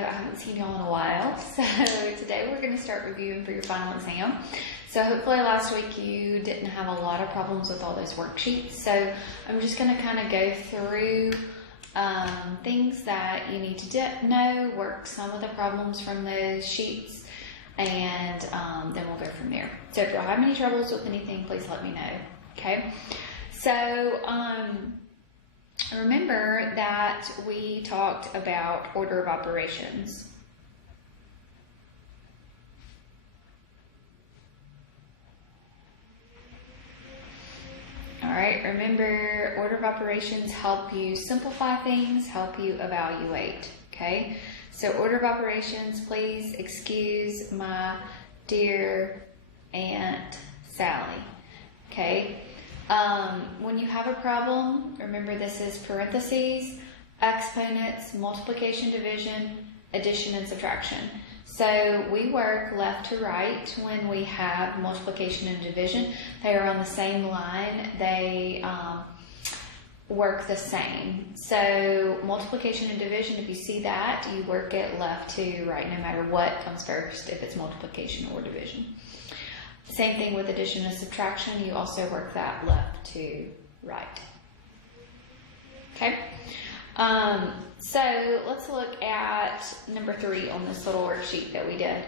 I haven't seen y'all in a while, so today we're going to start reviewing for your final exam. So hopefully last week you didn't have a lot of problems with all those worksheets. So I'm just going to kind of go through things that you need to know, work some of the problems from those sheets, and then we'll go from there. So if y'all have any troubles with anything, please let me know. Okay, so remember that we talked about order of operations. All right, remember order of operations help you simplify things, help you evaluate, okay? So order of operations, please excuse my dear Aunt Sally, okay? When you have a problem, remember this is parentheses, exponents, multiplication, division, addition, and subtraction. So we work left to right when we have multiplication and division. They are on the same line. They work the same. So multiplication and division, if you see that, you work it left to right no matter what comes first, if it's multiplication or division. Same thing with addition and subtraction. You also work that left to right. Okay? So let's look at number 3 on this little worksheet that we did.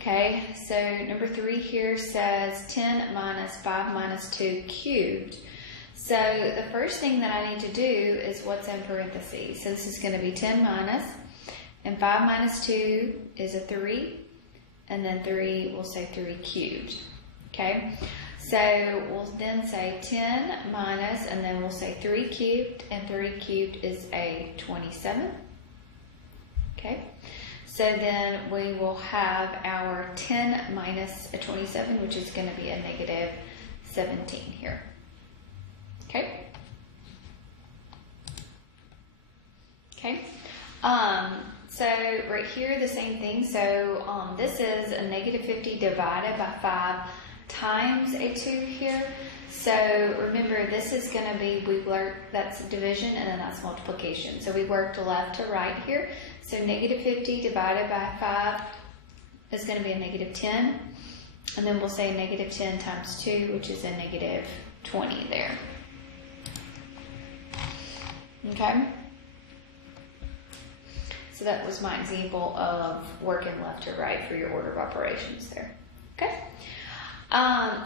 Okay, so number 3 here says 10 minus 5 minus 2 cubed. So the first thing that I need to do is what's in parentheses. So this is going to be 10 minus, and 5 minus 2 is a 3, and then 3, we'll say 3 cubed. Okay, so we'll then say 10 minus, and then we'll say 3 cubed, and 3 cubed is a 27. Okay, so then we will have our 10 minus a 27, which is going to be a negative 17 here. Okay. Okay. So right here, the same thing. So this is a negative 50 divided by 5 times a 2 here. So remember, this is going to be, that's division and then that's multiplication. So we worked left to right here. So negative 50 divided by 5 is going to be a negative 10. And then we'll say negative 10 times 2, which is a negative 20 there. Okay? So that was my example of working left to right for your order of operations there. Okay?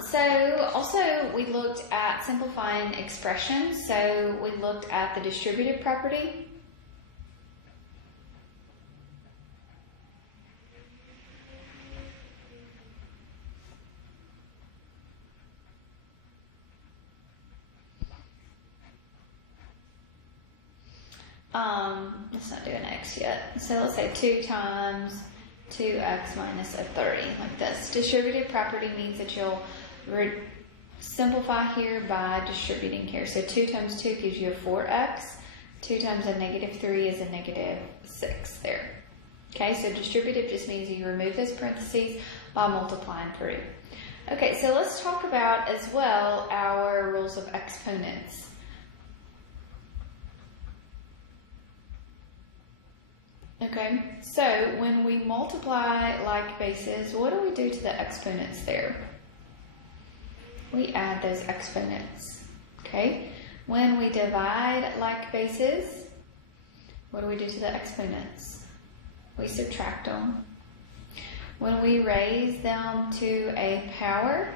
So also we looked at simplifying expressions. So we looked at the distributive property. Let's not do an x yet. So let's say 2 times 2x minus a 30, like this. Distributive property means that you'll simplify here by distributing here. So 2 times 2 gives you a 4x. 2 times a negative 3 is a negative 6 there. Okay, so distributive just means you remove those parentheses by multiplying through. Okay, so let's talk about as well our rules of exponents. Okay, so when we multiply like bases, what do we do to the exponents there? We add those exponents, okay? When we divide like bases, what do we do to the exponents? We subtract them. When we raise them to a power,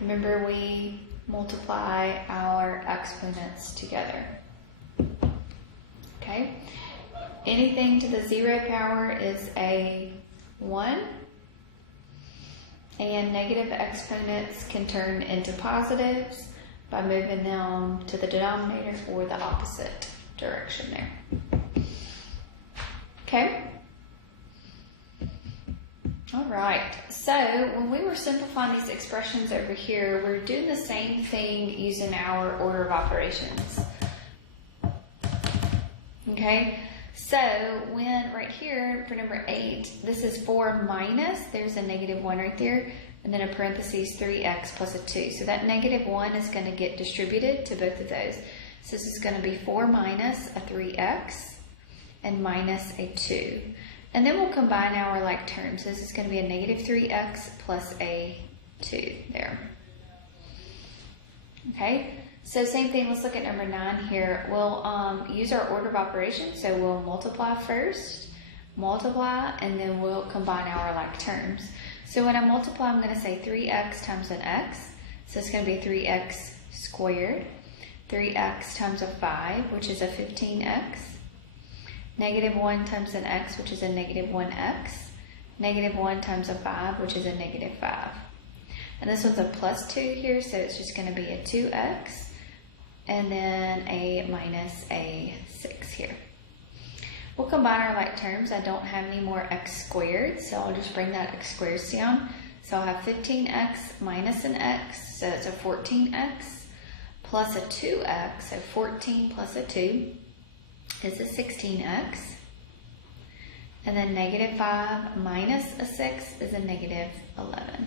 remember we multiply our exponents together, okay? Anything to the 0 power is a 1, and negative exponents can turn into positives by moving them to the denominator or the opposite direction there. Okay? All right, so when we were simplifying these expressions over here, we're doing the same thing using our order of operations. Okay? So when right here for number 8, this is 4 minus, there's a negative 1 right there, and then a parentheses 3x plus a 2. So that negative 1 is going to get distributed to both of those. So this is going to be 4 minus a 3x and minus a 2. And then we'll combine our like terms. This is going to be a negative 3x plus a 2 there. Okay, so same thing, let's look at number 9 here. We'll use our order of operations, so we'll multiply first, and then we'll combine our like terms. So when I multiply, I'm going to say 3x times an x, so it's going to be 3x squared, 3x times a 5, which is a 15x, negative 1 times an x, which is a negative 1x, negative 1 times a 5, which is a negative 5. And this one's a plus 2 here, so it's just going to be a 2x, and then a minus a 6 here. We'll combine our like terms. I don't have any more x squared, so I'll just bring that x squares down. So I'll have 15x minus an x, so it's a 14x, plus a 2x, so 14 plus a 2 is a 16x. And then negative 5 minus a 6 is a negative 11.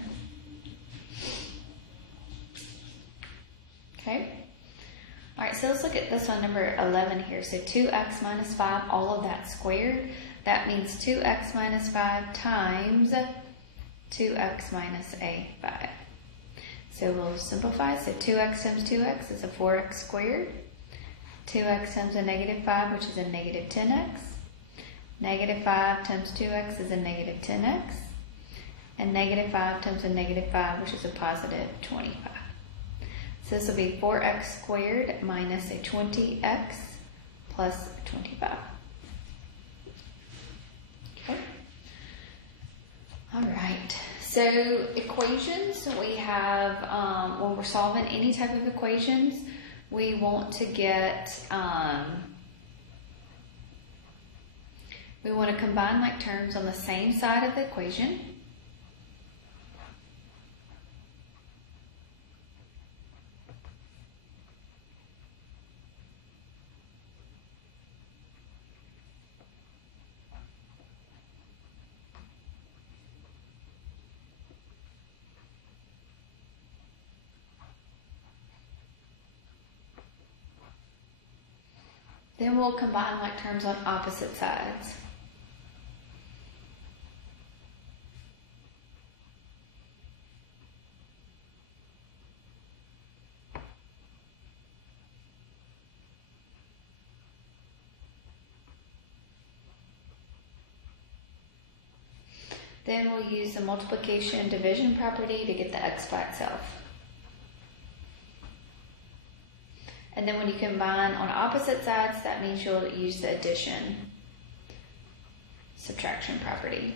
Okay. All right, so let's look at this one, number 11 here. So 2x minus 5, all of that squared. That means 2x minus 5 times 2x minus a 5. So we'll simplify. So 2x times 2x is a 4x squared. 2x times a negative 5, which is a negative 10x. Negative 5 times 2x is a negative 10x. And negative 5 times a negative 5, which is a positive 25. So this will be 4x squared minus a 20x plus 25. Okay. All right. So equations, we have, when we're solving any type of equations, we want to get, we want to combine like terms on the same side of the equation. Then we'll combine like terms on opposite sides. Then we'll use the multiplication and division property to get the x by itself. And then when you combine on opposite sides, that means you'll use the addition subtraction property.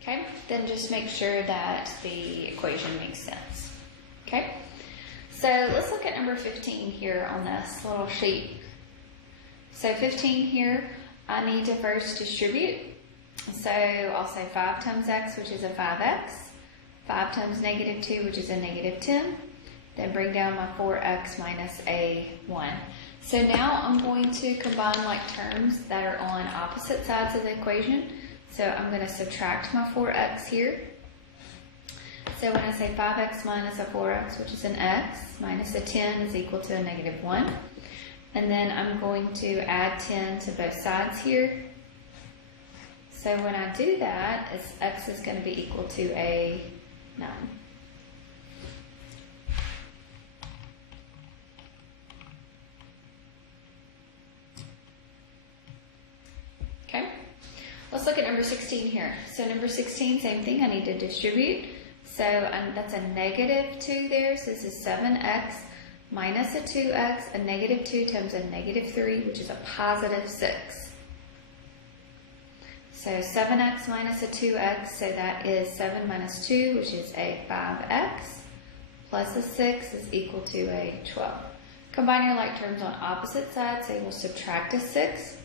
Okay, then just make sure that the equation makes sense. Okay, so let's look at number 15 here on this little sheet. So 15 here, I need to first distribute. So I'll say 5 times x, which is a 5x, 5 times negative 2, which is a negative 10, then bring down my 4x minus a 1. So now I'm going to combine like terms that are on opposite sides of the equation. So I'm going to subtract my 4x here. So when I say 5x minus a 4x, which is an x, minus a 10 is equal to a negative 1. And then I'm going to add 10 to both sides here. So when I do that, x is going to be equal to a 9. Okay. Let's look at number 16 here. So number 16, same thing, I need to distribute. So that's a negative 2 there, so this is 7x minus a 2x, a negative 2 times a negative 3, which is a positive 6. So 7x minus a 2x, so that is 7 minus 2, which is a 5x, plus a 6 is equal to a 12. Combine your like terms on opposite sides, so you'll subtract a 6.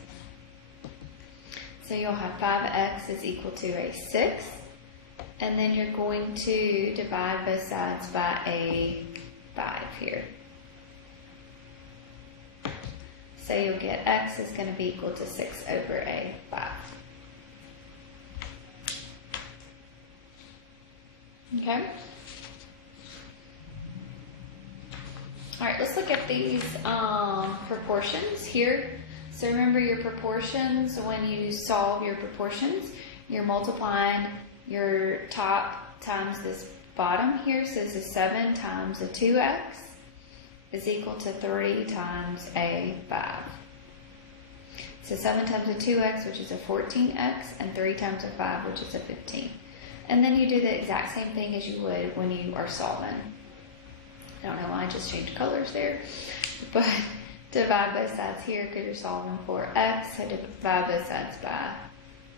So you'll have 5x is equal to a 6, and then you're going to divide both sides by a 5 here. So you'll get x is going to be equal to 6 over a 5. Okay? Alright, let's look at these proportions here. So remember your proportions, when you solve your proportions, you're multiplying your top times this bottom here. So this is 7 times a 2x is equal to 3 times a 5. So 7 times a 2x, which is a 14x, and 3 times a 5, which is a 15. And then you do the exact same thing as you would when you are solving. I don't know why I just changed colors there, but divide both sides here because you're solving for x, so divide both sides by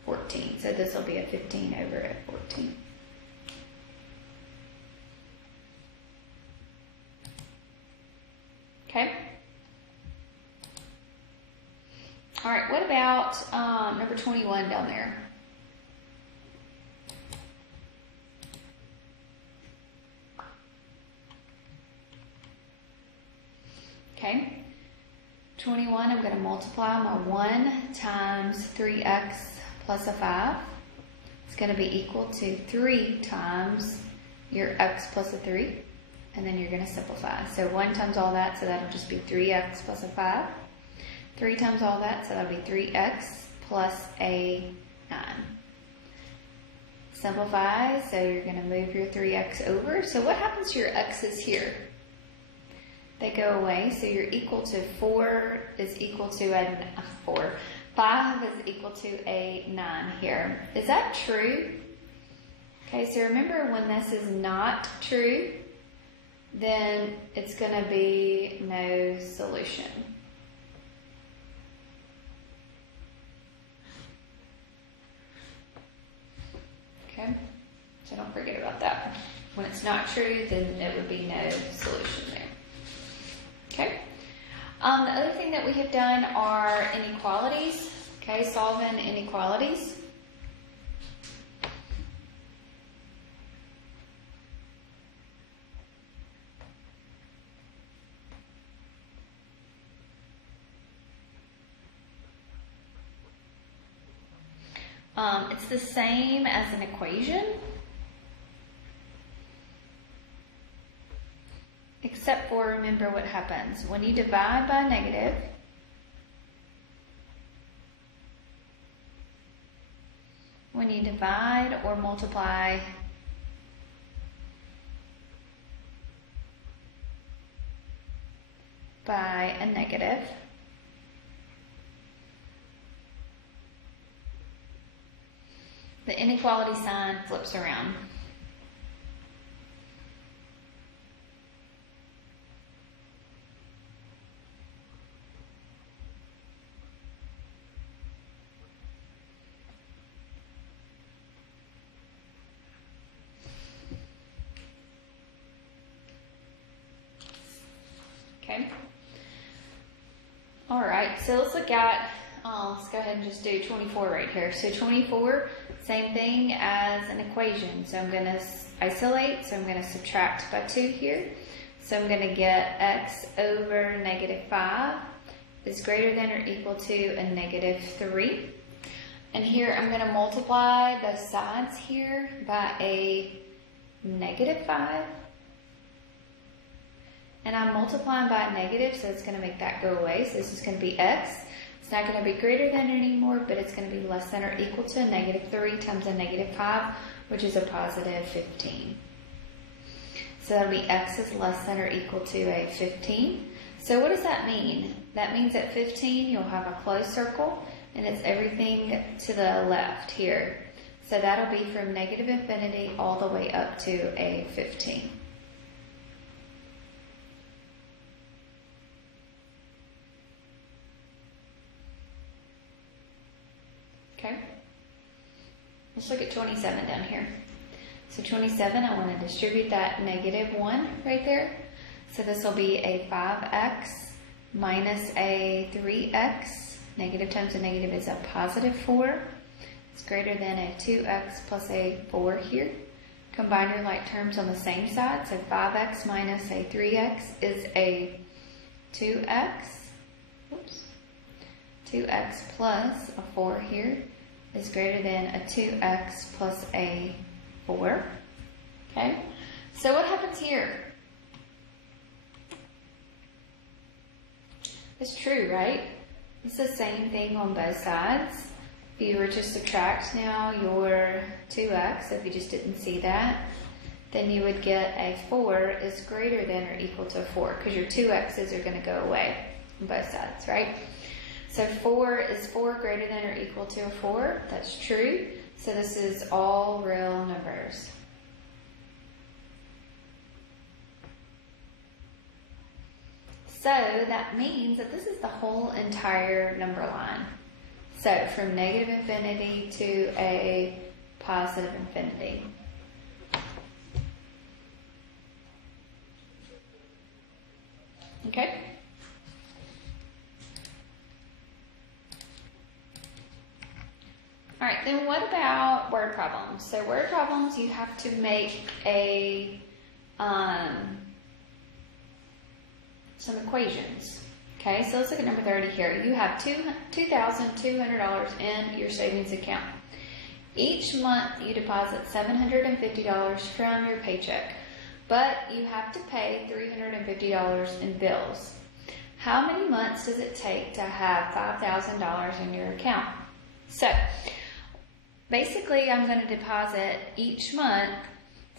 14. So this will be a 15 over a 14. Okay? Alright, what about number 21 down there? Okay, 21, I'm going to multiply my 1 times 3x plus a 5. It's going to be equal to 3 times your x plus a 3. And then you're going to simplify. So 1 times all that, so that'll just be 3x plus a 5. 3 times all that, so that'll be 3x plus a 9. Simplify, so you're going to move your 3x over. So what happens to your x's here? They go away, so you're equal to 4 is equal to a 4. 5 is equal to a 9 here. Is that true? Okay, so remember when this is not true, then it's going to be no solution. Okay, so don't forget about that. When it's not true, then it would be no solution there. Okay. The other thing that we have done are inequalities. Okay, solving inequalities. It's the same as an equation, except for, remember what happens. When you divide by a negative, when you divide or multiply by a negative, the inequality sign flips around. Okay. All right, so let's look at, let's go ahead and just do 24 right here. So 24, same thing as an equation. So I'm going to isolate, so I'm going to subtract by 2 here. So I'm going to get x over negative 5 is greater than or equal to a negative 3. And here I'm going to multiply both sides here by a negative 5. And I'm multiplying by a negative, so it's going to make that go away. So this is going to be x. It's not going to be greater than anymore, but it's going to be less than or equal to a negative 3 times a negative 5, which is a positive 15. So that'll be x is less than or equal to a 15. So what does that mean? That means at 15, you'll have a closed circle, and it's everything to the left here. So that'll be from negative infinity all the way up to a 15. Okay, let's look at 27 down here. So 27, I want to distribute that negative 1 right there. So this will be a 5x minus a 3x. Negative times a negative is a positive 4. It's greater than a 2x plus a 4 here. Combine your like terms on the same side. So 5x minus a 3x is a 2x. Oops. 2x plus a 4 here is greater than a 2x plus a 4. Okay, so what happens here? It's true, right? It's the same thing on both sides. If you were to subtract now your 2x, if you just didn't see that, then you would get a 4 is greater than or equal to a 4, because your 2x's are going to go away on both sides, right? So 4 is 4 greater than or equal to a 4. That's true. So this is all real numbers. So that means that this is the whole entire number line. So from negative infinity to a positive infinity. Okay? All right, then what about word problems? So word problems, you have to make a some equations. Okay, so let's look at number 30 here. You have $2,200 in your savings account. Each month you deposit $750 from your paycheck, but you have to pay $350 in bills. How many months does it take to have $5,000 in your account? So basically I'm going to deposit each month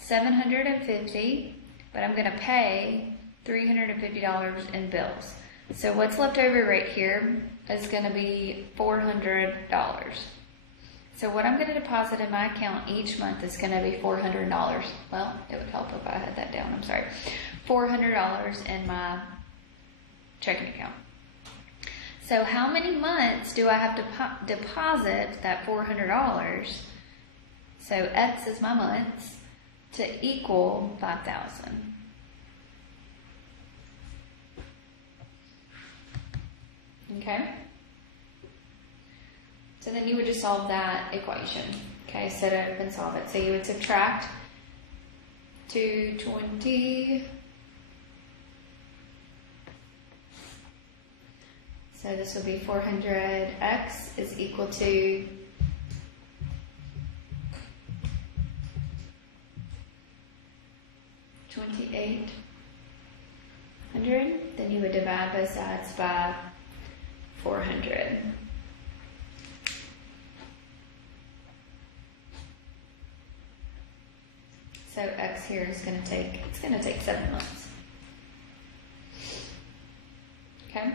$750, but I'm going to pay $350 in bills. So what's left over right here is going to be $400. So what I'm going to deposit in my account each month is going to be $400. Well, it would help if I had that down, I'm sorry. $400 in my checking account. So how many months do I have to deposit that $400? So X is my months to equal 5,000. Okay? So then you would just solve that equation. Okay, set it up and solve it. So you would subtract 220. So this will be 400x is equal to 2,800. Then you would divide both sides by 400. So X here is going to take, it's going to take 7 months. Okay?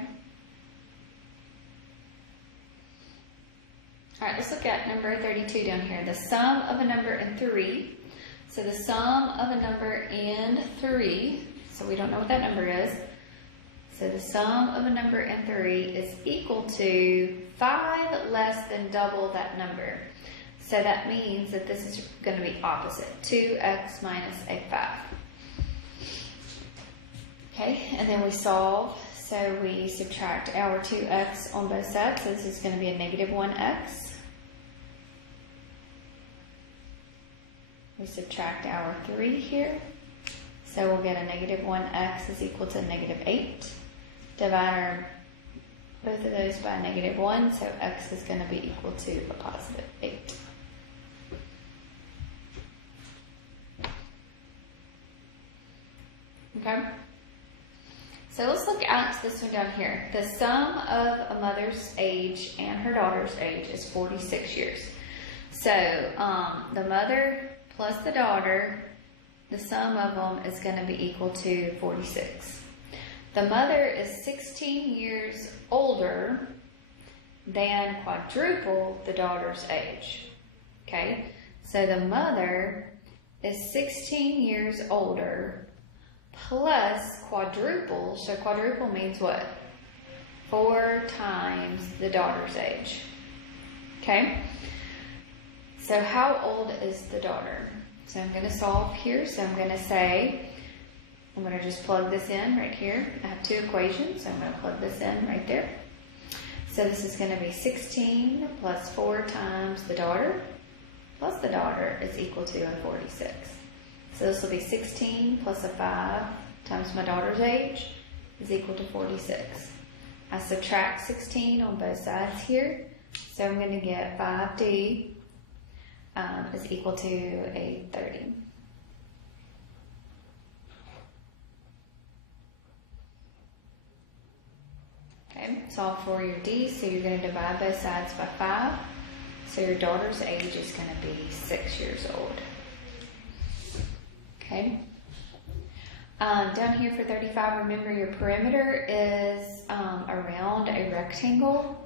Alright, let's look at number 32 down here. The sum of a number and 3. So the sum of a number and 3, so we don't know what that number is. So the sum of a number and 3 is equal to 5 less than double that number. So that means that this is going to be opposite, 2x minus a 5. Okay, and then we solve. So we subtract our 2x on both sides. So this is going to be a negative 1x. We subtract our 3 here. So we'll get a negative 1x is equal to negative 8. Divide both of those by negative 1. So x is going to be equal to a positive 8. Okay? So let's look at this one down here. The sum of a mother's age and her daughter's age is 46 years. So the mother plus the daughter, the sum of them is going to be equal to 46. The mother is 16 years older than quadruple the daughter's age. Okay? So the mother is 16 years older plus quadruple. So quadruple means what? 4 times the daughter's age. Okay? So how old is the daughter? So I'm going to solve here. So I'm going to say, I'm going to just plug this in right here. I have 2 equations. So I'm going to plug this in right there. So this is going to be 16 plus 4 times the daughter plus the daughter is equal to a 46. So this will be 16 plus a 5 times my daughter's age is equal to 46. I subtract 16 on both sides here. So I'm going to get 5D is equal to a 30. Okay, solve for your D, so you're going to divide both sides by 5. So your daughter's age is going to be 6 years old. Okay. Down here for 35, remember your perimeter is around a rectangle,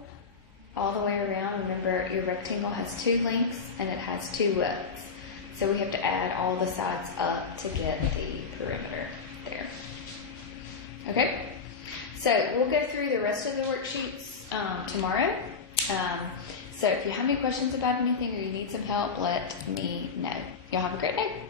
all the way around. Remember your rectangle has 2 lengths and it has 2 widths. So we have to add all the sides up to get the perimeter there. Okay, so we'll go through the rest of the worksheets tomorrow. So if you have any questions about anything or you need some help, let me know. Y'all have a great day.